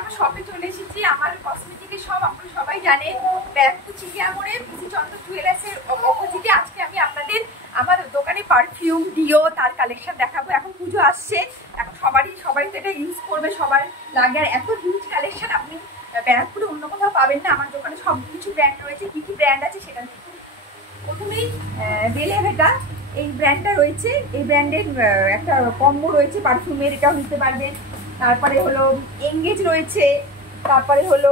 আমার শপে চলে এসেছি। আমার কসমেটিকের শপ আপনারা সবাই জানেন, ব্যারাকপুর চিড়িয়ামোড়ে বিসি চন্দ্র জুয়েলার্সের অপোজিটে। আজকে আমি আপনাদের আমার দোকানে পারফিউম, ডিও তার কালেকশন দেখাবো। এখন পুজো আসছে, এখন সবাই তো এটা ইউজ করবে, সবার লাগে। আর এত হিউজ কালেকশন আপনি ব্যারাকপুরে অন্য কোথাও পাবেন না। আমার দোকানে সব কিছু ব্র্যান্ড রয়েছে। কি কি ব্র্যান্ড আছে সেটা দেখুন। প্রথমেই বেলে ভেটা এই ব্র্যান্ডটা রয়েছে। এই ব্র্যান্ডের একটা কম্বো রয়েছে পারফিউমের, এটাও নিতে পারবেন। তারপরে হলো এঙ্গেজ রয়েছে, তারপরে হলো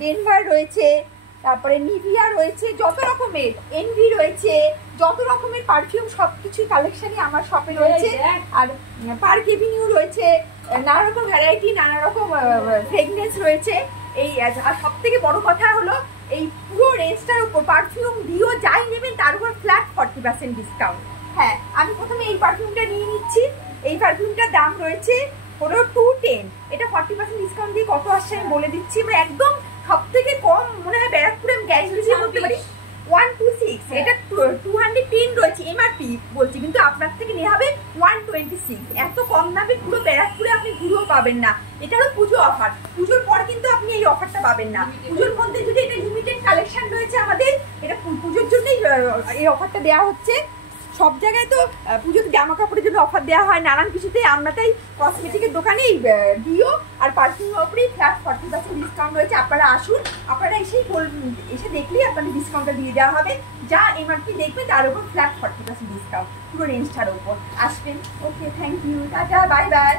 ডেনভার রয়েছে, তারপরে নিভিয়া রয়েছে, যত রকমের এনভি রয়েছে, যত রকমের পারফিউম সব কিছুই কালেকশনই আমার শপে রয়েছে। আর পার্ক এভিনিউ রয়েছে, নানা রকম ভ্যারাইটি, নানা রকম ফ্রেগনেন্স রয়েছে। এই আর সব থেকে বড় কথা হলো এই পুরো রেঞ্জটার উপর পারফিউম ডিও যাই নেবেন তার উপর ফ্ল্যাট 40% ডিসকাউন্ট। হ্যাঁ, আমি প্রথমে এই পারফিউমটা নিয়ে নিচ্ছি। এই পারফিউমটার দাম রয়েছে হলো 210। এটা 40% ডিসকাউন্ট দিয়ে কত আসছে আমি বলে দিচ্ছি। আমরা একদম সব থেকে কম মনে হয় ব্যারাকপুরে আমি গ্যারেন্টি করতে পারি 126। এটা 210 রয়েছে এমআরপি বলছি, কিন্তু আপনার থেকে নেওয়া হবে 126। এত কম দামে পুরো ব্যারাকপুরে আপনি ঘুরেও পাবেন না। এটারও পুজো অফার, পুজোর পর কিন্তু আপনি এই অফারটা পাবেন না। পুজোর মধ্যে যদি এটা লিমিটেড কালেকশন রয়েছে আমাদের, এটা পুজোর জন্যই এই অফারটা দেওয়া হচ্ছে। সব জায়গায় তো পুজোতে জামা কাপড়ের জন্য অফার দেওয়া হয়, নানান কিছুতেই। আমরা তাই কসমেটিকের দোকানেই ডিও আর পারফিউমের উপরেই ফ্ল্যাট 40% ডিসকাউন্ট রয়েছে। আপনারা আসুন, আপনারা এসে দেখলেই আপনাদের ডিসকাউন্টটা দিয়ে দেওয়া হবে। যা এমআরপি দেখবে তার উপর ফ্ল্যাট 40% ডিসকাউন্ট পুরো রেঞ্জটার উপর আসবেন। Okay, thank you, tata, bye by.